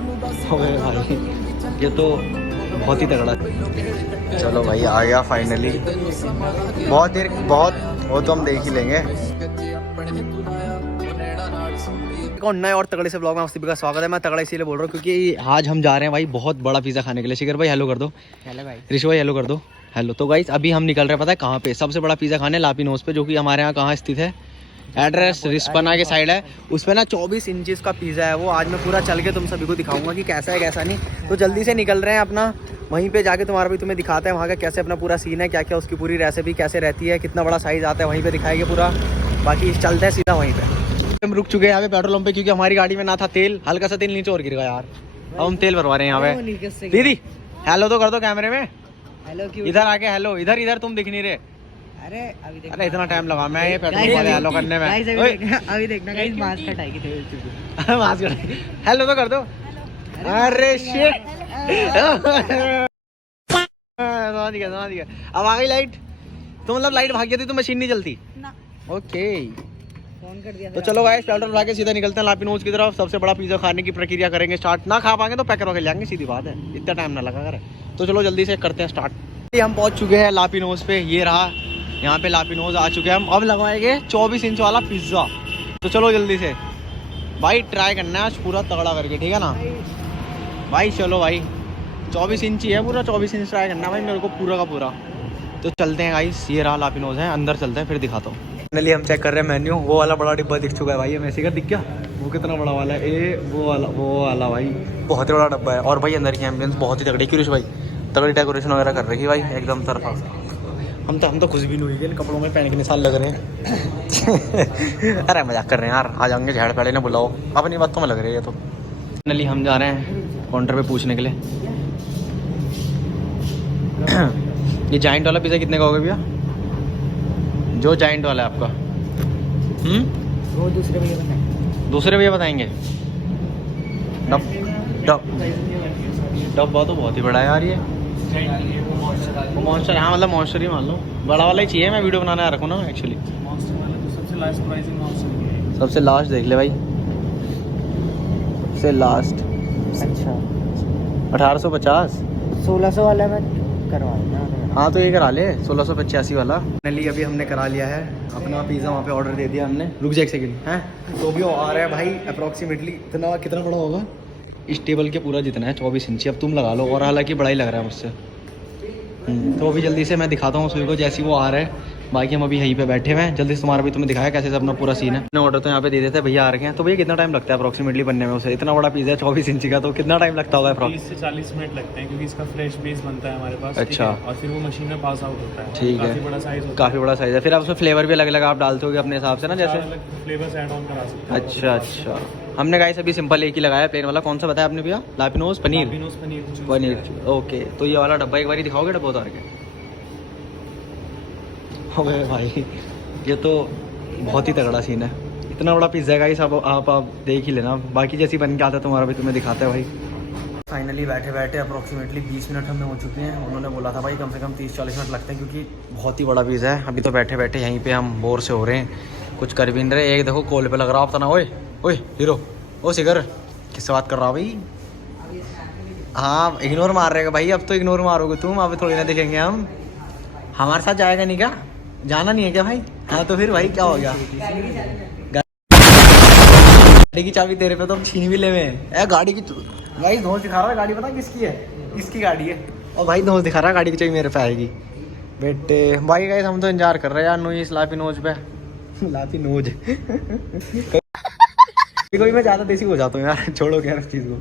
ओए भाई ये तो बहुत ही तगड़ा। चलो भाई आ गया फाइनली। बहुत देर बहुत वो तो हम देख ही लेंगे। नए और तगड़े से ब्लॉग में आप सभी का स्वागत है। मैं तगड़ा इसीलिए बोल रहा हूँ क्योंकि आज हम जा रहे हैं भाई बहुत बड़ा पिज़्ज़ा खाने के लिए। शिखर भाई हेलो कर दो। हेलो भाई। ऋषि भाई हेलो कर दो। हेलो। तो गाइस अभी हम निकल रहे हैं, पता है कहाँ पे? सबसे बड़ा पिज़्ज़ा खाने लापिनोज पे, जो कि हमारे यहाँ कहाँ स्थित है? एड्रेस रिस्पना के साइड है। उस पर ना 24 इंचज़ का पिज़्ज़ा है वो। आज मैं पूरा चल के तुम सभी को दिखाऊंगा कि कैसा है कैसा नहीं। तो जल्दी से निकल रहे हैं अपना, वहीं पे जाके तुम्हारा भी तुम्हें दिखाते हैं वहाँ का कैसे अपना पूरा सीन है, क्या क्या उसकी पूरी रेसिपी कैसे रहती है, कितना बड़ा साइज़ आता है, वहीं पे दिखाएंगे पूरा। बाकी चलते हैं सीधा वहीं पे। हम रुक चुके हैं यहाँ पे पेट्रोल पंप पे क्योंकि हमारी गाड़ी में ना था तेल, हल्का सा तेल नीचे और गिर गया यार। अब हम तेल भरवा रहे हैं यहाँ पे। दीदी हेलो तो कर दो कैमरे में। हेलो क्यों? इधर आके हेलो। इधर इधर तुम दिख नहीं रहे। अरे अभी देखना। अरे इतना टाइम लगा मैं ये पेट्रोल वाले हेलो करने में। अभी देखना गाइस, मास्क हटाएगी थे। मास्क हेलो तो कर दो। अरे शिट समझ गया। अब आ गई लाइट। तो मतलब लाइट भाग गई थी तो मशीन नहीं चलती ना। ओके फोन कर दिया। तो चलो गाइस पेट्रोल भरा के सीधा निकलते हैं लापिनोज की तरफ। सबसे बड़ा पिज़्ज़ा खाने की प्रक्रिया करेंगे स्टार्ट। ना खा पाएंगे तो पैक करवा के ले आएंगे, सीधी बात है, इतना टाइम ना लगा करे। तो चलो जल्दी से करते हैं स्टार्ट। हम पहुंच चुके हैं लापिनोज पे। ये रहा यहाँ पे लापिनोज आ चुके हैं हम। अब लगवाएंगे 24 इंच वाला पिज़्ज़ा। तो चलो जल्दी से भाई ट्राई करना है आज पूरा तगड़ा करके, ठीक है ना भाई? चलो भाई 24 इंच ही है पूरा, 24 इंच ट्राई करना है भाई मेरे को पूरा का पूरा। तो चलते हैं गाइस, ये रहा लापिनोज है, अंदर चलते हैं फिर दिखाता हूँ। फाइनली हम चेक कर रहे हैं मेन्यू। वो वाला बड़ा डिब्बा दिख चुका है भाई हमें। का दिख गया वो कितना बड़ा वाला है? वो वाला भाई बहुत ही बड़ा डब्बा है। और भाई अंदर की एम्बियंस बहुत ही तगड़ी। क्यूरिश भाई तगड़ी डेकोरेशन वगैरह कर रखी भाई एकदम तरफा। हम तो खुश भी नहीं हुई इन कपड़ों में, पहन के निशान लग रहे हैं। अरे मजाक कर रहे हैं यार, आ जाएंगे झाड़ पड़े ना बुलाओ, अपनी बातों में लग रही है। तो फाइनली हम जा रहे हैं काउंटर पे पूछने के लिए। ये जाइंट वाला पिज़्ज़ा कितने का होगा भैया? जो जाइंट वाला है आपका? वो दूसरे भैया बताएंगे। डब्बा तो बहुत ही बड़ा है यार ये। मॉन्स्टर, हाँ मतलब मॉन्स्टर ही मान लो, बड़ा वाला ही चाहिए। मैं वीडियो बनाने आ रखूँ ना एक्चुअली। सबसे लास्ट देख ले भाई, सबसे लास्ट। अच्छा 1850। 1600 वाला मैं करवाऊंगा। हाँ तो ये करा ले 1685 वाला। फाइनली अभी हमने करा लिया है अपना पिज़्ज़ा, वहाँ पे ऑर्डर दे दिया हमने। रुक जा एक सेकंड हैं। तो भी आ रहा है भाई अप्रॉक्सीमेटली इतना, कितना बड़ा होगा इस टेबल के पूरा जितना है 24 इंची। अब तुम लगा लो, और हालांकि बड़ा ही लग रहा है मुझसे। तो अभी जल्दी से मैं दिखाता हूँ सुबह को जैसी वो आ रहा है। बाकी हम अभी यहीं पे बैठे हुए हैं। जल्दी से तुम्हारा भी तुम्हें दिखाया कैसे अपना पूरा सीन है। ऑर्डर तो यहाँ पे दे देते हैं, भैया आ रहे हैं। तो भैया कितना टाइम लगता है अप्रॉक्सीमेटली बनने में? उसे इतना बड़ा पिज़्ज़ा है 24 इंची का, तो कितना टाइम लगता होगा? 30 से 40 मिनट लगते हैं क्योंकि इसका फ्रेश बेस बनता है हमारे पास। अच्छा। और फिर वो मशीन में पास आउट होता है। ठीक है, काफ़ी बड़ा साइज होता है। काफ़ी बड़ा साइज़ है। फिर आप उसमें फ्लेवर भी अलग अलग आप डालते होगे अपने हिसाब से ना, जैसे फ्लेवर्स ऐड ऑन करा सकते हैं। अच्छा। हमने गाइस अभी सिंपल एक ही लगाया प्लेन वाला। कौन सा बताया आपने भैया? लापिनोज पनीर। पनीर ओके। तो ये वाला डब्बा एक बार दिखाओगे डब्बा उतार के? ओए भाई ये तो बहुत ही तगड़ा सीन है। इतना बड़ा पिज़्ज़ा है गाइस, आप देख ही लेना। बाकी जैसी बन के आता है तुम्हारा भी तुम्हें दिखाता है भाई। फाइनली बैठे बैठे अप्रॉक्सीमेटली 20 मिनट हमें हो चुके हैं। उन्होंने बोला था भाई कम से कम 30-40 मिनट लगते हैं क्योंकि बहुत ही बड़ा पिज़्ज़ा है। अभी तो बैठे बैठे यहीं पे हम बोर से हो रहे हैं, कुछ कर भी नहीं रहे। एक देखो कॉल पे लग रहा था ना। ओए हीरो, ओ शिखर किससे बात कर रहा भाई? हाँ इग्नोर मार रहेगा भाई, अब तो इग्नोर मारोगे तुम, अब थोड़ी ना देखेंगे हम। हमारे साथ जाएगा नहीं क्या? जाना नहीं है क्या भाई? हाँ तो फिर भाई क्या हो गया? गाड़ी की चाबी तेरे पे तो हम छीन भी ले में। गाड़ी की भाई दोस्त दिखा रहा है। गाड़ी पता किसकी है? इसकी गाड़ी है। और भाई दोस्त दिखा रहा है गाड़ी की चाबी मेरे पे आएगी बेटे। भाई गाइस हम तो इंतजार कर रहे हैं यार नोइस लापिनोज पे। लापिनोज कभी मैं ज़्यादा देसी हो जाता हूँ यार, छोड़ो क्या उस चीज़ को।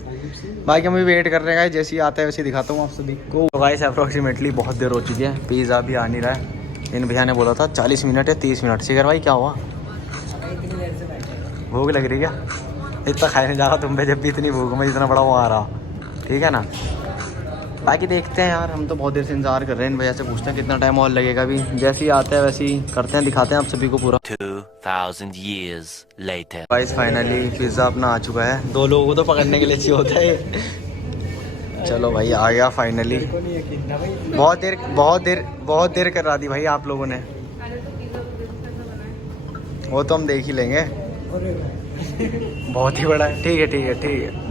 बाकी हम भी वेट कर रहे हैं, जैसे ही आता है वैसे दिखाता हूँ आप सभी को। गाइस अप्रॉक्सीमेटली बहुत देर हो चुकी है, पिज़्ज़ा भी आ नहीं रहा है। इन भैया ने बोला था 40 मिनट या 30 मिनट। शिखर भाई क्या हुआ? भूख लग रही क्या? इतना खाने जा रहा तुम पे, जब भी इतनी भूख में इतना बड़ा वो आ रहा, ठीक है ना? बाकी देखते हैं यार, हम तो बहुत देर से इंतजार कर रहे हैं। इन भैया से पूछते हैं कितना टाइम और लगेगा। अभी जैसे ही आता है वैसे ही करते हैं, दिखाते हैं आप सभी को पूरा। 2000 years later. Guys finally pizza अपना आ चुका है। 2 लोगों को तो पकड़ने के लिए चाहिए होता है। चलो भाई आ गया फाइनली। बहुत देर करा दी भाई आप लोगों ने। वो तो हम देख ही लेंगे। बहुत ही बड़ा है। ठीक है।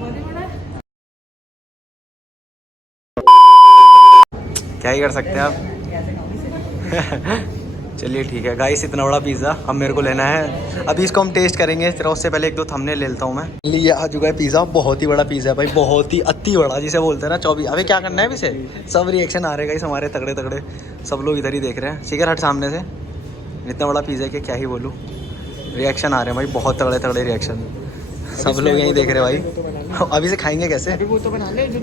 क्या ही कर सकते हैं आप। चलिए ठीक है गाइस, इतना बड़ा पिज़्ज़ा अब मेरे को लेना है। अभी इसको हम टेस्ट करेंगे, फिर उससे पहले एक दो थंबनेल ले लेता हूँ मैं। लिए आ चुका है पिज़्ज़ा, बहुत ही बड़ा पिज़्ज़ा है भाई, बहुत ही अति बड़ा जिसे बोलते हैं ना 24। अभी क्या करना है अभी से, सब रिएक्शन आ रहे हैं गाइस हमारे तगड़े तगड़े, सब लोग इधर ही देख रहे हैं। शिखर हट सामने से, इतना बड़ा पिज़्ज़ा है कि क्या ही बोलूँ, रिएक्शन आ रहे हैं भाई, बहुत तगड़े तगड़े रिएक्शन, सब लोग यहीं देख रहे हैं भाई। अभी से खाएंगे कैसे।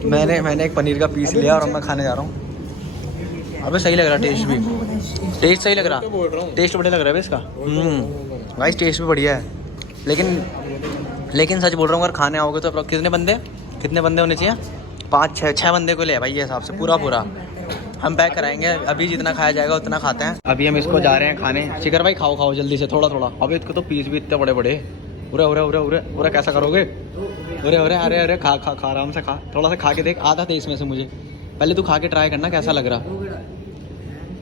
मैंने एक पनीर का पीस लिया और अब मैं खाने जा रहा हूँ। अबे सही लग रहा टेस्ट भी, टेस्ट सही लग रहा, टेस्ट बढ़िया लग रहा है इसका। गाइस टेस्ट भी बढ़िया है, लेकिन सच बोल रहा हूँ, अगर खाने आओगे तो कितने बंदे होने चाहिए? 5-6 बंदे को ले भाई, ये हिसाब से पूरा हम पैक कराएंगे। अभी जितना खाया जाएगा उतना खाते हैं। अभी हम इसको जा रहे हैं खाने। शिखर भाई खाओ जल्दी से, थोड़ा। अभी इसको तो पीस भी इतने बड़े, उरे कैसा करोगे? अरे खा आराम से खा, थोड़ा सा खा के देख, आधा दे इसमें से मुझे, पहले तू खा के ट्राई करना कैसा लग रहा।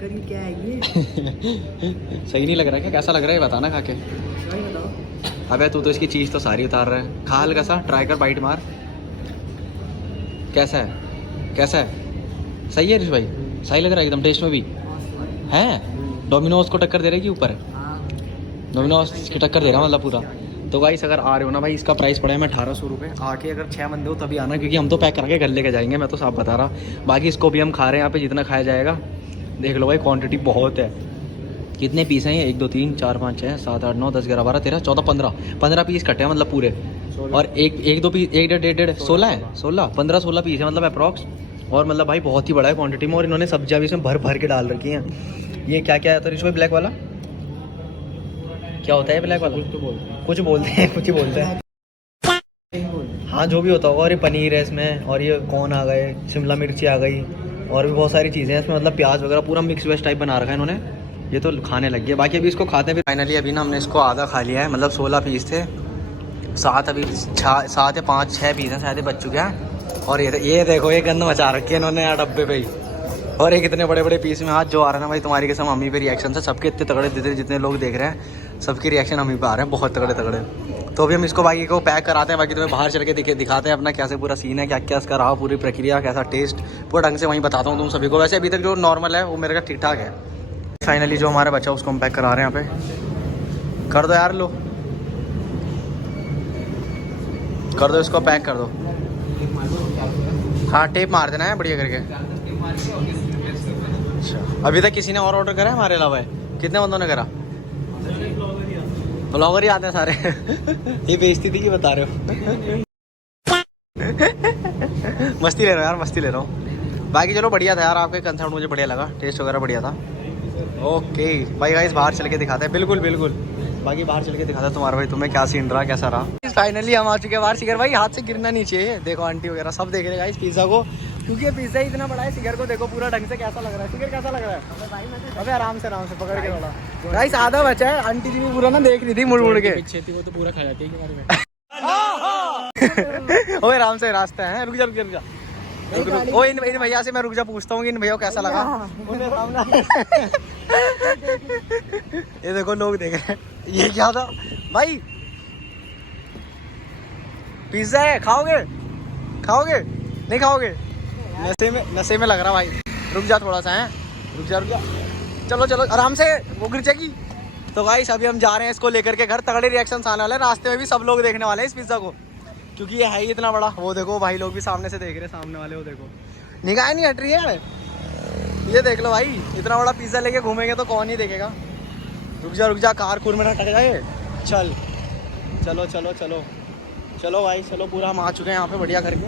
क्या है ये? सही नहीं लग रहा क्या? कैसा लग रहा है ये बताना खा के। अबे तू तो इसकी चीज़ तो सारी उतार रहा है, खा हल्का सा, ट्राई कर, बाइट मार। कैसा है? सही है ऋष भाई, सही लग रहा है एकदम, टेस्ट में भी है। डोमिनोज को टक्कर दे रही है कि ऊपर है? डोमिनोज की टक्कर दे रहा मतलब पूरा। तो गाइस अगर आ रहे हो ना भाई, इसका प्राइस पड़ा है 1800 रुपये। आके अगर 6 बंदे हो तभी आना, क्योंकि हम तो पैक करके घर लेके जाएंगे, मैं तो साफ बता रहा। बाकी इसको भी हम खा रहे हैं यहाँ पे, जितना खाया जाएगा देख लो भाई, क्वांटिटी बहुत है। कितने पीस हैं ये? 1 2 3 4 5 6 7 8 9 10 11 12 13 14 15 पीस कटे हैं मतलब पूरे। और एक दो पीस, 1 16 है, 15 16 पीस है मतलब अप्रॉक्स। और मतलब भाई बहुत ही बड़ा है क्वांटिटी में, और इन्होंने सब्जियाँ भी इसमें भर के डाल रखी हैं। ये क्या है तो इसमें ब्लैक वाला क्या होता है? ब्लैक वाला कुछ बोलते हैं। हाँ जो भी होता होगा। और ये पनीर है इसमें, और ये कॉर्न आ गए, शिमला मिर्ची आ गई, और भी बहुत सारी चीज़ें हैं इसमें, मतलब प्याज वगैरह, पूरा मिक्स वेज टाइप बना रखा है इन्होंने। ये तो खाने लग गया, बाकी अभी इसको खाते हैं फिर। फाइनली अभी ना हमने इसको आधा खा लिया है, मतलब 16 पीस थे, 7 अभी 7 या 5 6 पीस हैं शायद बच चुके हैं। और ये देखो ये गंद मचा रखी है इन्होंने यार डब्बे पे ही। और एक इतने बड़े पीस में हाथ जो आ रहा है ना भाई, तुम्हारी कसम मम्मी पे रिएक्शन से सबके इतने तगड़े, जितने लोग देख रहे हैं सबकी रिएक्शन मम्मी पे आ रहे हैं, बहुत तगड़े। तो अभी हम इसको बाकी को पैक कराते हैं, बाकी तुम्हें बाहर चल के दिखाते हैं अपना कैसे पूरा सीन है, क्या इसका रहा, पूरी प्रक्रिया, कैसा टेस्ट, पूरा ढंग से वहीं बताता हूँ तुम सभी को। वैसे अभी तक जो नॉर्मल है वो मेरे का ठीक ठाक है। फाइनली जो हमारा बच्चा उसको हम पैक करा रहे हैं यहाँ पे। कर दो यार, लो कर दो, इसको पैक कर दो। हाँ टेप मार देना है बढ़िया करके। अच्छा अभी तक किसी ने और ऑर्डर करा है हमारे अलावा? कितने बंदों ने करा? ब्लॉगर ही आते हैं सारे। ये बेइज्जती थी कि बता रहे हो? मस्ती ले रहा हूँ यार, मस्ती ले रहा हूँ। बाकी चलो बढ़िया था यार, आपका कंसेप्ट मुझे बढ़िया लगा, टेस्ट वगैरह बढ़िया था। ओके भाई गाइस बाहर चल के दिखाते हैं, बिल्कुल बाकी बाहर चल के दिखाता है तुम्हारा भाई तुम्हें क्या सीन रहा, कैसा रहा। फाइनली हम आ चुके हैं बाहर। शिखर भाई हाथ से गिरना नहीं चाहिए, देखो आंटी वगैरह सब देख रहे हैं इस पिज़्ज़ा को, क्योंकि ये पिज़्ज़ा ही इतना बड़ा है। शिखर को देखो पूरा ढंग से कैसा लग रहा है। शिखर कैसा लग रहा है? अबे आराम से पकड़ के थोड़ा। गाइस आधा बचा है, आंटी जी भी पूरा ना देख रही थी मुड़ के। वो तो पूरा खा जाती है। ओए आराम से, रास्ता है, रुक जा। ओ इन भैया से मैं रुक जा पूछता हूँ कि इन भैया को कैसा लगा। ये देखो लोग देख रहे हैं, ये क्या था भाई? पिज़्ज़ा है, खाओगे? नहीं खाओगे? नशे में लग रहा भाई। रुक जा थोड़ा सा, है रुक जा। चलो आराम से, वो गिर जाएगी। तो गाइस अभी हम जा रहे हैं इसको लेकर के घर। तगड़े रिएक्शन आने वाले हैं, रास्ते में भी सब लोग देखने वाले हैं इस पिज़्ज़ा को, क्योंकि ये है ही इतना बड़ा। वो देखो भाई लोग भी सामने से देख रहे हैं, सामने वाले वो देखो, निगाह नहीं हट रही है। ये देख लो भाई, इतना बड़ा पिज़्ज़ा लेके घूमेंगे तो कौन ही देखेगा। रुक जा, कार में ना टक जाए। चलो भाई चलो, पूरा हम आ चुके हैं यहाँ पे बढ़िया करके,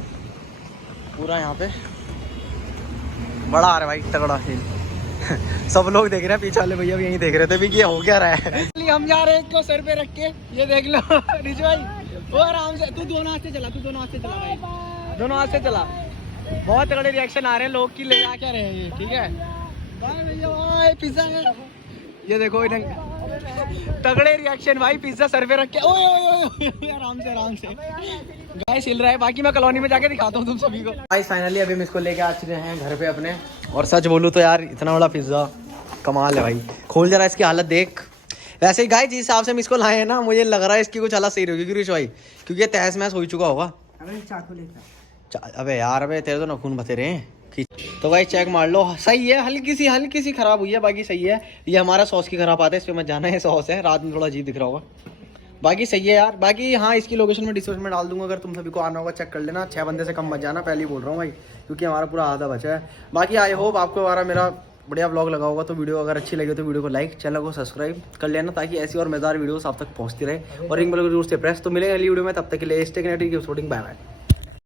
पूरा यहाँ पे बड़ा आ रहा है भाई, तगड़ा सीन। सब लोग देख रहे हैं, पीछे वाले भैया भी यहीं देख रहे थे भी कि ये हो क्या रहा है। इसलिए हम जा रहे हैं इसको सर पे रख के, ये देख लो। रिज भाई वो आराम से, तू दोनों हाथ से चला भाई, दोनों हाथ से चला। बहुत तगड़े रिएक्शन आ रहे हैं लोग की, ले जा क्या रहे हैं ये, ठीक है। बाय भैया, बाय पिज़्ज़ा है, ये देखो तगड़े रिएक्शन भाई, पिज़्ज़ा सर पे रख के। ओए आराम से गाइस हिल रहा है। बाकी मैं कॉलोनी में जाके दिखाता हूँ तुम सभी को। गाइस फाइनली अभी हम इसको लेके आ चुके हैं घर पे अपने, और सच बोलूँ तो यार इतना बड़ा पिज़्ज़ा कमाल है भाई। खोल जरा इसकी हालत देख। वैसे ही गाइस जिस हिसाब से हम इसको लाए हैं ना, मुझे लग रहा है इसकी कुछ हालत सही होगी गिरीश भाई, क्योंकि ये तहस महस हो चुका होगा। अबे यार, अबे तेरे तो नाखून बते रहे हैं। तो भाई चेक मार लो, सही है, हल्की सी खराब हुई है, बाकी सही है। ये हमारा सॉस की खराब आता है, इस पे मत जाना है, सॉस है, रात में थोड़ा अजीब दिख रहा होगा, बाकी सही है यार। बाकी हाँ, इसकी लोकेशन में डिस्क्रिप्शन में डाल दूंगा, अगर तुम सभी को आना होगा चेक कर लेना। 6 बंदे से कम मत जाना, पहले ही बोल रहा हूँ भाई, क्योंकि हमारा पूरा आधा बचा है। बाकी आई होप आपको हमारा मेरा बढ़िया व्लॉग लगा होगा। तो वीडियो अगर अच्छी लगी तो वीडियो को लाइक, चैनल को सब्सक्राइब कर लेना, ताकि ऐसी और मजेदार वीडियोस आप तक पहुंचती रहे, और रिंग बेल को जरूर से प्रेस। तो मिलेंगे अगली वीडियो में, तब तक के लिए stay connected, keep supporting, bye bye.